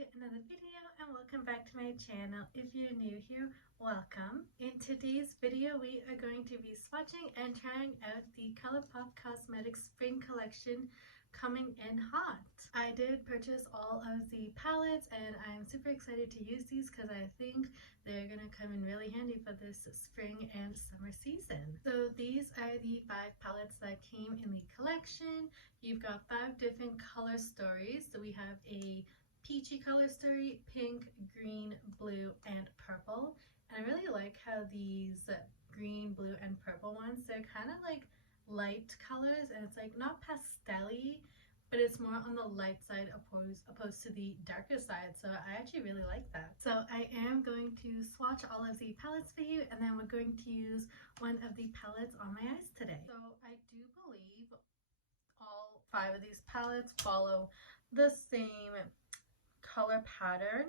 to another video and welcome back to my channel. If you're new here, welcome. In today's video we are going to be swatching and trying out the Colourpop Cosmetics Spring Collection coming in hot. I did purchase all of the palettes and I'm super excited to use these because I think they're gonna come in really handy for this spring and summer season. So these are the 5 palettes that came in the collection. You've got 5 different color stories. So we have a peachy color story, pink, green, blue, and purple. And I really like how these green, blue, and purple ones, they're kind of like light colors, and it's like not pastel-y, but it's more on the light side opposed to the darker side. So I actually really like that. So I am going to swatch all of the palettes for you, and then we're going to use one of the palettes on my eyes today. So I do believe all 5 of these palettes follow the same color pattern.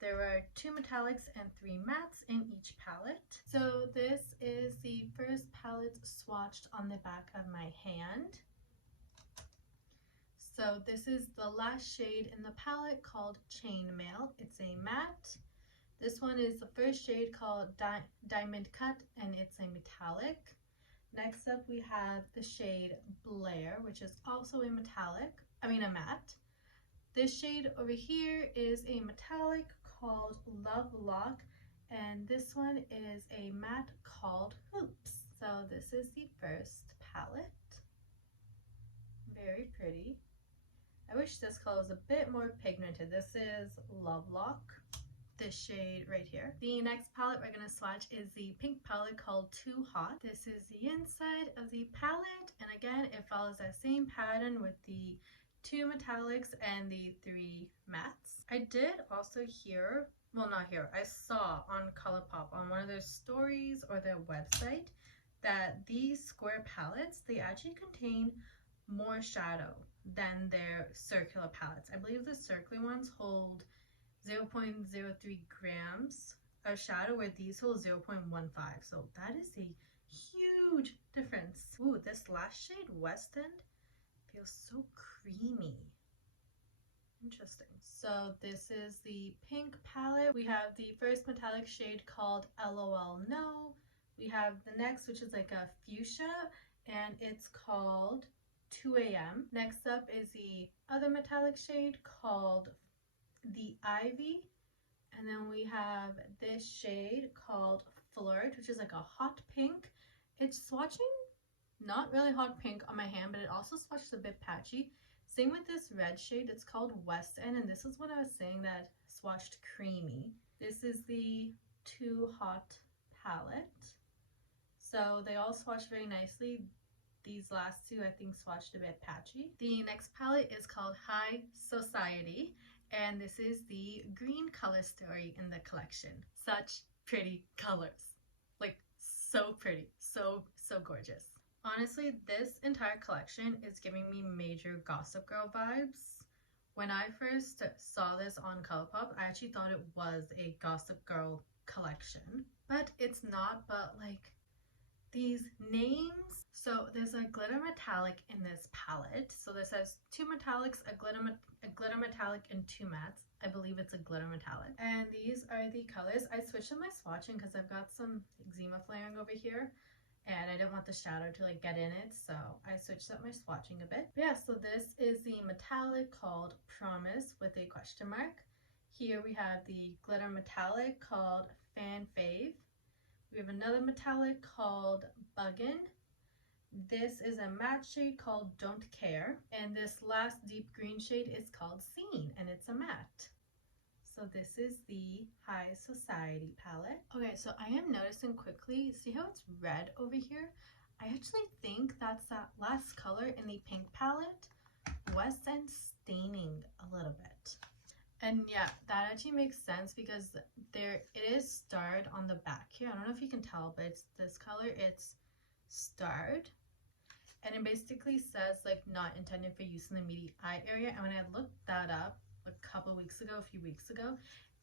There are 2 metallics and 3 mattes in each palette. So this is the first palette swatched on the back of my hand. So this is the last shade in the palette called Chainmail. It's a matte. This one is the first shade called Diamond Cut, and it's a metallic. Next up we have the shade Blair, which is also a matte. This shade over here is a metallic called Love Lock, and this one is a matte called Hoops. So this is the first palette. Very pretty. I wish this color was a bit more pigmented. This is Love Lock, this shade right here. The next palette we're going to swatch is the pink palette called Too Hot. This is the inside of the palette, and again it follows that same pattern with the 2 metallics and the 3 mattes. I did also I saw on Colourpop on one of their stories or their website that these square palettes, they actually contain more shadow than their circular palettes. I believe the circular ones hold 0.03 grams of shadow, where these hold 0.15. So that is a huge difference. Ooh, this last shade, West End, feels so creamy. Interesting. So this is the pink palette. We have the first metallic shade called LOL No. We have the next, which is like a fuchsia, and it's called 2 AM. Next up is the other metallic shade called the Ivy. And then we have this shade called Flirt, which is like a hot pink. It's swatching not really hot pink on my hand, but it also swatches a bit patchy. Same with this red shade. It's called West End, and this is what I was saying that swatched creamy. This is the Too Hot palette. So they all swatch very nicely. These last 2 I think swatched a bit patchy. The next palette is called High Society, and this is the green color story in the collection. Such pretty colors, like so pretty, so gorgeous. Honestly, this entire collection is giving me major Gossip Girl vibes. When I first saw this on Colourpop, I actually thought it was a Gossip Girl collection, but it's not. But like these names, so there's a glitter metallic in this palette. So this has 2 metallics, a glitter metallic, and 2 mattes. I believe it's a glitter metallic. And these are the colors. I switched up my swatching because I've got some eczema flaring over here, and I didn't want the shadow to like get in it, so I switched up my swatching a bit. But yeah, so this is the metallic called Promise with a question mark. Here we have the glitter metallic called Fan Fave. We have another metallic called Buggin'. This is a matte shade called Don't Care, and this last deep green shade is called Scene, and it's a matte. So this is the High Society palette. Okay, so I am noticing quickly, see how it's red over here? I actually think that's that last color in the pink palette, West End, staining a little bit. And yeah, that actually makes sense because it is starred on the back here. I don't know if you can tell, but it's this color, it's starred. And it basically says like not intended for use in the immediate eye area. And when I looked that up a few weeks ago,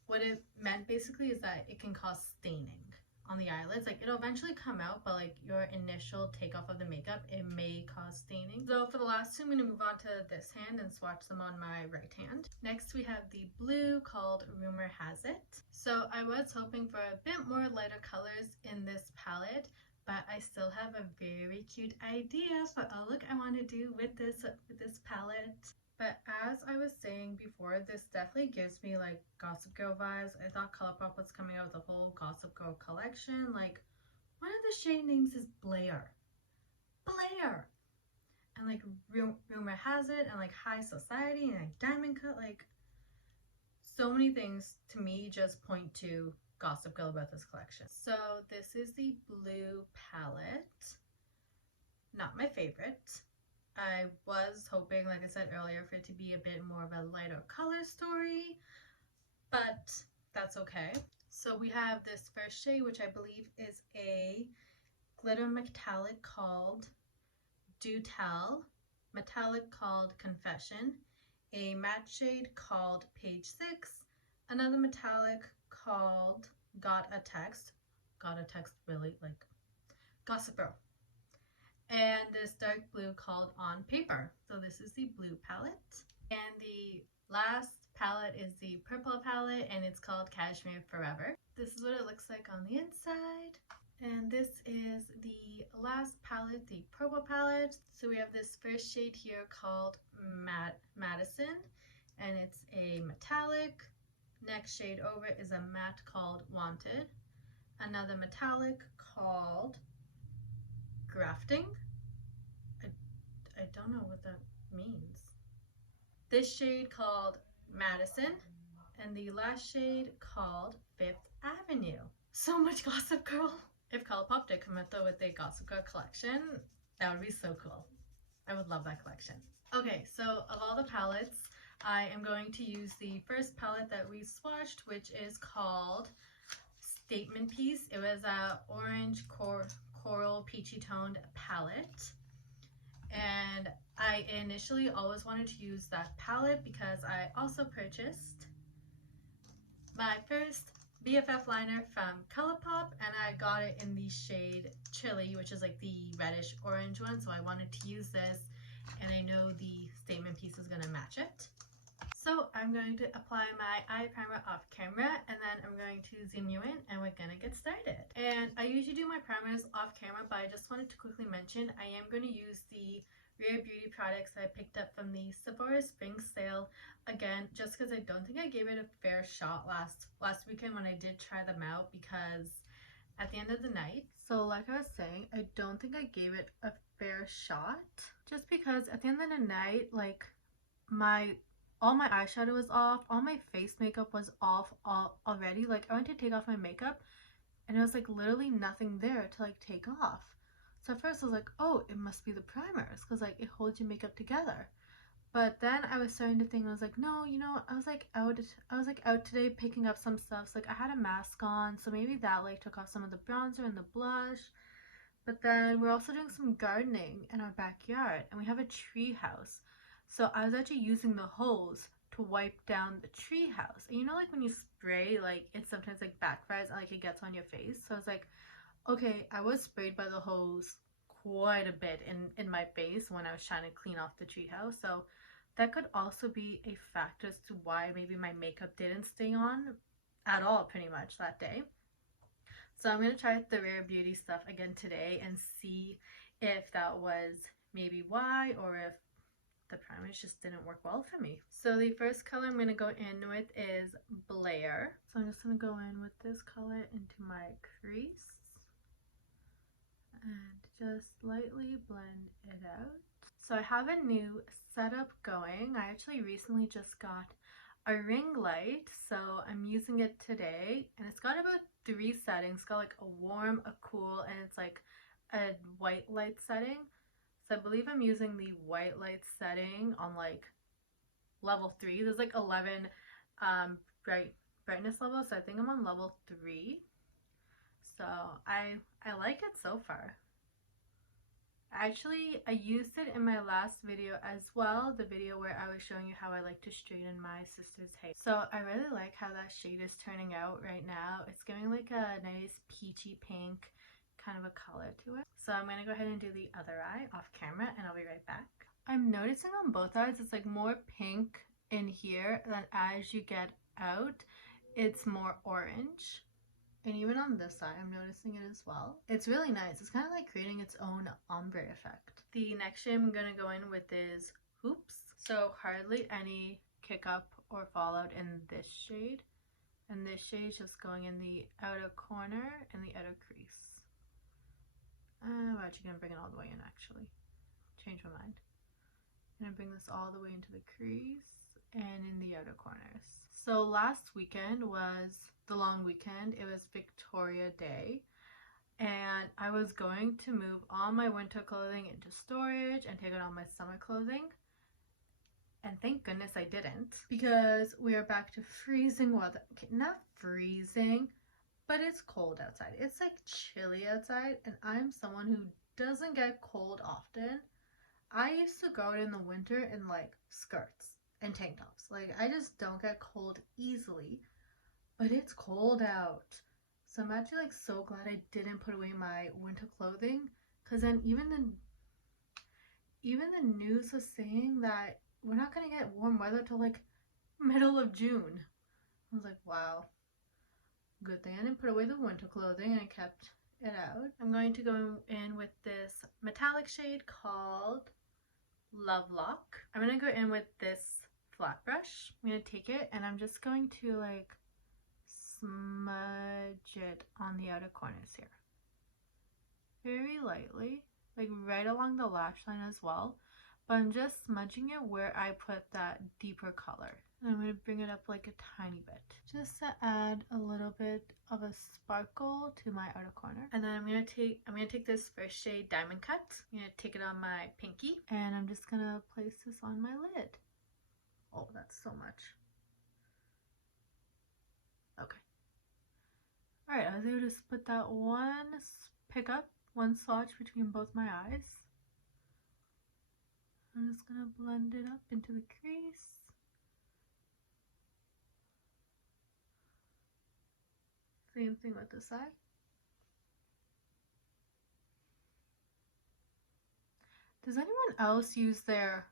what it meant basically is that it can cause staining. on the eyelids. Like, it'll eventually come out, but like your initial takeoff of the makeup, it may cause staining. So for the last two, I'm going to move on to this hand and swatch them on my right hand. Next we have the blue called Rumor Has It. So I was hoping for a bit more lighter colors in this palette, but I still have a very cute idea for a look I want to do with this palette. But as I was saying before, this definitely gives me like Gossip Girl vibes. I thought Colourpop was coming out with a whole Gossip Girl collection. Like, one of the shade names is Blair. Blair! And like Rumor Has It, and like High Society, and like Diamond Cut. Like, so many things to me just point to Gossip Girl about this collection. So this is the blue palette. Not my favorite. I was hoping, like I said earlier, for it to be a bit more of a lighter color story, but that's okay. So we have this first shade, which I believe is a glitter metallic called Do Tell, metallic called Confession, a matte shade called Page 6, another metallic called Got a Text, really, like Gossip Girl, and this dark blue called On Paper. So this is the blue palette. And the last palette is the purple palette, and it's called Cashmere Forever. This is what it looks like on the inside. And this is the last palette, the purple palette. So we have this first shade here called Madison, and it's a metallic. Next shade over is a matte called Wanted. Another metallic called Grafting. I don't know what that means. This shade called Madison, and the last shade called Fifth Avenue. So much Gossip Girl. If Colourpop did come out though with a Gossip Girl collection, that would be so cool. I would love that collection. Okay, so of all the palettes, I am going to use the first palette that we swatched, which is called Statement Piece. It was a orange coral peachy toned palette, and I initially always wanted to use that palette because I also purchased my first BFF liner from Colourpop, and I got it in the shade Chili, which is like the reddish orange one, so I wanted to use this, and I know the Statement Piece is going to match it. So I'm going to apply my eye primer off camera, and then I'm going to zoom you in, and we're gonna get started. And I usually do my primers off camera, but I just wanted to quickly mention I am going to use the Rare Beauty products I picked up from the Sephora Spring Sale again, just because I don't think I gave it a fair shot last weekend when I did try them out, because at the end of the night, so like I was saying, I don't think I gave it a fair shot, just because at the end of the night, like all my eyeshadow was off, all my face makeup was off already. Like, I went to take off my makeup and it was like literally nothing there to like take off. So at first I was like, oh, it must be the primers, because like it holds your makeup together. But then I was starting to think, I was like, no, you know, I was like out today picking up some stuff. So like I had a mask on, so maybe that like took off some of the bronzer and the blush. But then we're also doing some gardening in our backyard, and we have a tree house. So I was actually using the hose to wipe down the tree house. And you know, like when you spray, like it sometimes like backfires and like it gets on your face. So I was like, okay, I was sprayed by the hose quite a bit in my face when I was trying to clean off the tree house. So that could also be a factor as to why maybe my makeup didn't stay on at all pretty much that day. So I'm going to try the Rare Beauty stuff again today and see if that was maybe why, or if the primers just didn't work well for me. So the first color I'm going to go in with is Blair. So I'm just going to go in with this color into my crease and just lightly blend it out. So I have a new setup going. I actually recently just got a ring light, so I'm using it today, and it's got about 3 settings. It's got like a warm, a cool, and it's like a white light setting. So I believe I'm using the white light setting on like level 3. There's like 11 brightness levels, so I think I'm on level 3. So I like it so far. Actually, I used it in my last video as well, the video where I was showing you how I like to straighten my sister's hair. So I really like how that shade is turning out right now. It's giving like a nice peachy pink kind of a color to it. So I'm going to go ahead and do the other eye off camera and I'll be right back. I'm noticing on both eyes it's like more pink in here, and then as you get out it's more orange. And even on this side, I'm noticing it as well. It's really nice. It's kind of like creating its own ombre effect. The next shade I'm going to go in with is Hoops. So hardly any kick up or fallout in this shade. And this shade is just going in the outer corner and the outer crease. I'm actually going to bring it all the way in actually. Change my mind. I'm going to bring this all the way into the crease and in the outer corners. So last weekend was the long weekend. It was Victoria Day and I was going to move all my winter clothing into storage and take out all my summer clothing, and thank goodness I didn't, because we are back to freezing weather. Okay, not freezing, but it's cold outside. It's like chilly outside, and I'm someone who doesn't get cold often. I used to go out in the winter in like skirts and tank tops. Like I just don't get cold easily. But it's cold out. So I'm actually like so glad I didn't put away my winter clothing, because then even the news was saying that we're not gonna get warm weather till like middle of June. I was like, wow. Good thing I didn't put away the winter clothing and I kept it out. I'm going to go in with this metallic shade called Love Lock. I'm gonna go in with this flat brush. I'm gonna take it and I'm just going to like smudge it on the outer corners here very lightly, like right along the lash line as well, but I'm just smudging it where I put that deeper color, and I'm going to bring it up like a tiny bit just to add a little bit of a sparkle to my outer corner. And then I'm going to take this first shade Diamond Cut. I'm going to take it on my pinky and I'm just going to place this on my lid. Oh, that's so much. Okay. Alright, I was able to split that pick up one swatch between both my eyes. I'm just going to blend it up into the crease. Same thing with this eye. Does anyone else use their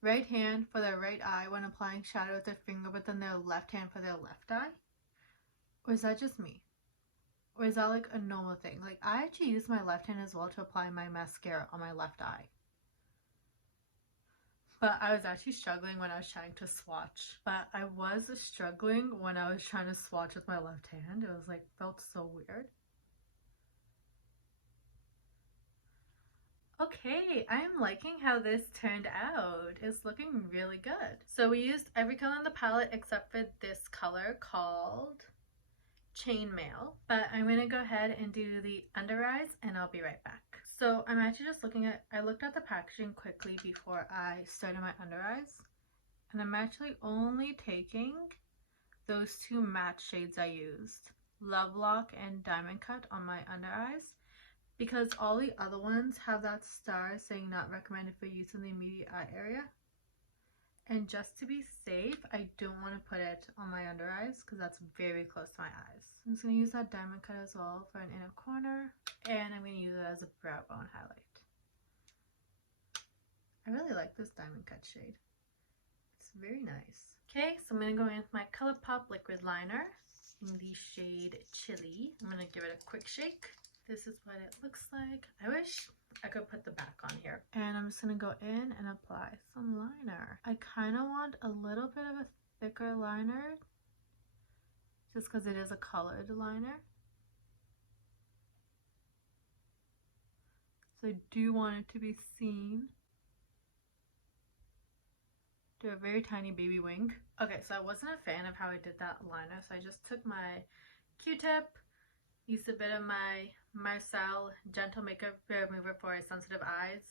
right hand for their right eye when applying shadow with their finger, but then their left hand for their left eye? Or is that just me? Or is that like a normal thing? Like I actually use my left hand as well to apply my mascara on my left eye. But I was actually struggling when I was trying to swatch. But I was struggling when I was trying to swatch with my left hand. It was like, felt so weird. Okay, I'm liking how this turned out. It's looking really good. So we used every color on the palette except for this color called Chainmail. But I'm going to go ahead and do the under eyes and I'll be right back. So I'm actually just I looked at the packaging quickly before I started my under eyes. And I'm actually only taking those two matte shades I used, Love Lock and Diamond Cut, on my under eyes, because all the other ones have that star saying not recommended for use in the immediate eye area. And just to be safe, I don't want to put it on my under eyes because that's very close to my eyes. I'm just going to use that Diamond Cut as well for an inner corner, and I'm going to use it as a brow bone highlight. I really like this Diamond Cut shade. It's very nice. Okay, so I'm going to go in with my Colourpop liquid liner in the shade Chili. I'm going to give it a quick shake. This is what it looks like. I wish I could put the back on here. And I'm just going to go in and apply some liner. I kind of want a little bit of a thicker liner just because it is a colored liner. So I do want it to be seen. Do a very tiny baby wing. Okay, so I wasn't a fan of how I did that liner, so I just took my Q-tip, used a bit of my Marcel Gentle Makeup Remover for sensitive eyes.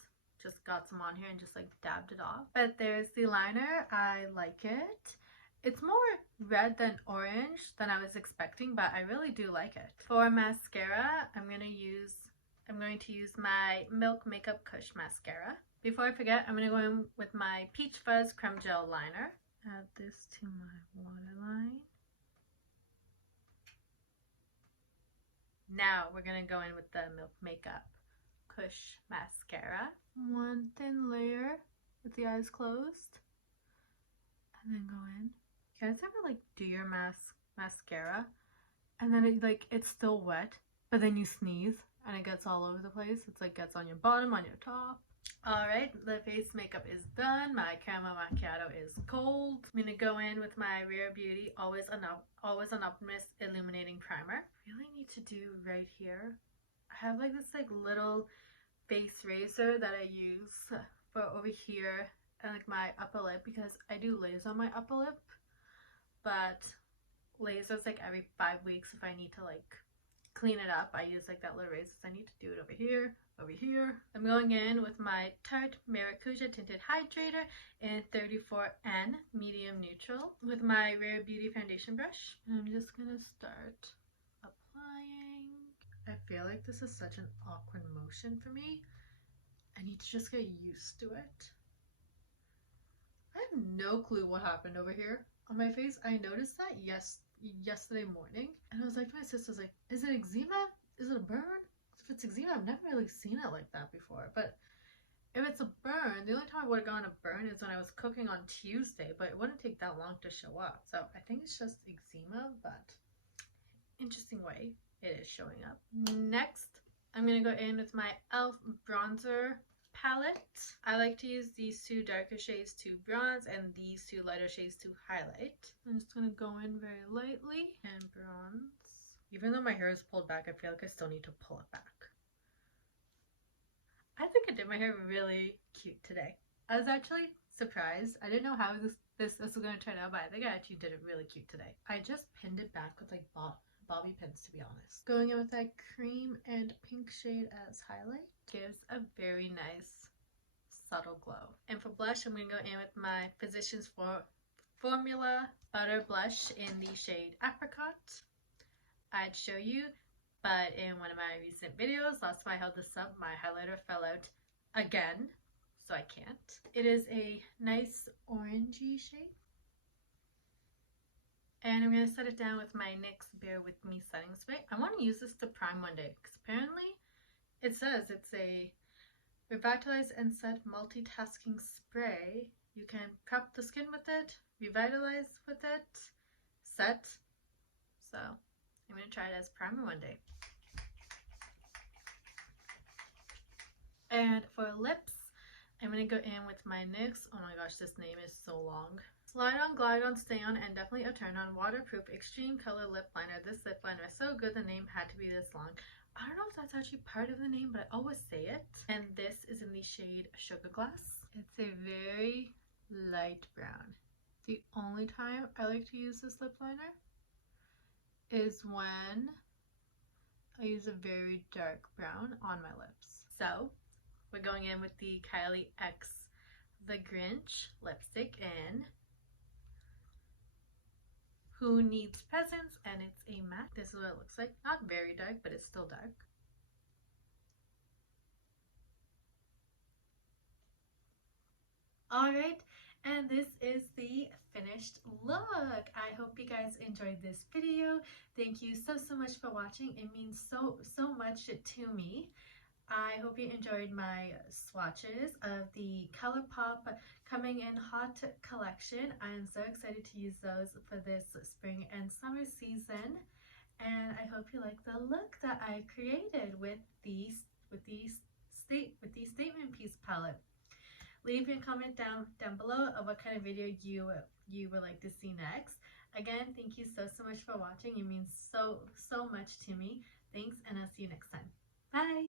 Just got some on here and just like dabbed it off. But there's the liner. I like it. It's more red than orange than I was expecting, but I really do like it. For mascara, I'm going to use I'm going to use my Milk Makeup KUSH mascara. Before I forget, I'm going to go in with my Peach Fuzz Creme Gel Liner. Add this to my waterline. Now we're going to go in with the Milk Makeup KUSH mascara. One thin layer with the eyes closed. And then go in. You guys ever like do your mascara and then it's still wet, but then you sneeze and it gets all over the place? It's like gets on your bottom, on your top. Alright, the face makeup is done. My Caramel Macchiato is cold. I'm gonna go in with my Rare Beauty Always on Optimist Illuminating Primer. Really need to do right here. I have like this little face razor that I use for over here and like my upper lip, because I do laser on my upper lip, but lasers like every 5 weeks. If I need to like clean it up, I use like that little razor. So I need to do it over here, over here. I'm going in with my Tarte Maracuja Tinted Hydrator in 34N Medium Neutral with my Rare Beauty foundation brush. And I'm just gonna start applying. I feel like this is such an awkward motion for me. I need to just get used to it. I have no clue what happened over here on my face. I noticed that yesterday morning, and I was like to my sister, like, is it eczema? Is it a burn? If it's eczema, I've never really seen it like that before. But if it's a burn, the only time I would have gotten a burn is when I was cooking on Tuesday, but it wouldn't take that long to show up. So I think it's just eczema, but interesting way it is showing up. Next, I'm going to go in with my e.l.f. bronzer palette. I like to use these two darker shades to bronze and these two lighter shades to highlight. I'm just going to go in very lightly and bronze. Even though my hair is pulled back, I feel like I still need to pull it back. I think I did my hair really cute today. I was actually surprised. I didn't know how this was going to turn out, but I think I actually did it really cute today. I just pinned it back with like bobby pins, to be honest. Going in with that cream and pink shade as highlight gives a very nice subtle glow. And for blush, I'm going to go in with my Physicians Formula Butter Blush in the shade Apricot. I'd show you, but in one of my recent videos, last time I held this up, my highlighter fell out again, so I can't. It is a nice orangey shade. And I'm going to set it down with my NYX Bare With Me setting spray. I want to use this to prime one day, because apparently it says it's a revitalize and set multitasking spray. You can prep the skin with it, revitalize with it, set. So I'm going to try it as primer one day. And for lips, I'm going to go in with my NYX, oh my gosh, this name is so long, Slide On, Glide On, Stay On, and Definitely a Turn On Waterproof Extreme Color Lip Liner. This lip liner is so good, the name had to be this long. I don't know if that's actually part of the name, but I always say it. And this is in the shade Sugar Glass. It's a very light brown. The only time I like to use this lip liner is when I use a very dark brown on my lips. So we're going in with the Kylie X The Grinch lipstick in Who Needs Presents, and it's a matte. This is what it looks like. Not very dark, but it's still dark. Alright, and this is the finished look. I hope you guys enjoyed this video. Thank you so much for watching. It means so much to me. I hope you enjoyed my swatches of the Colourpop Coming in Haute collection. I am so excited to use those for this spring and summer season, and I hope you like the look that I created with the statement piece palette. Leave your comment down below of what kind of video you would like to see next. Again, thank you so much for watching. It means so much to me. Thanks, and I'll see you next time. Bye!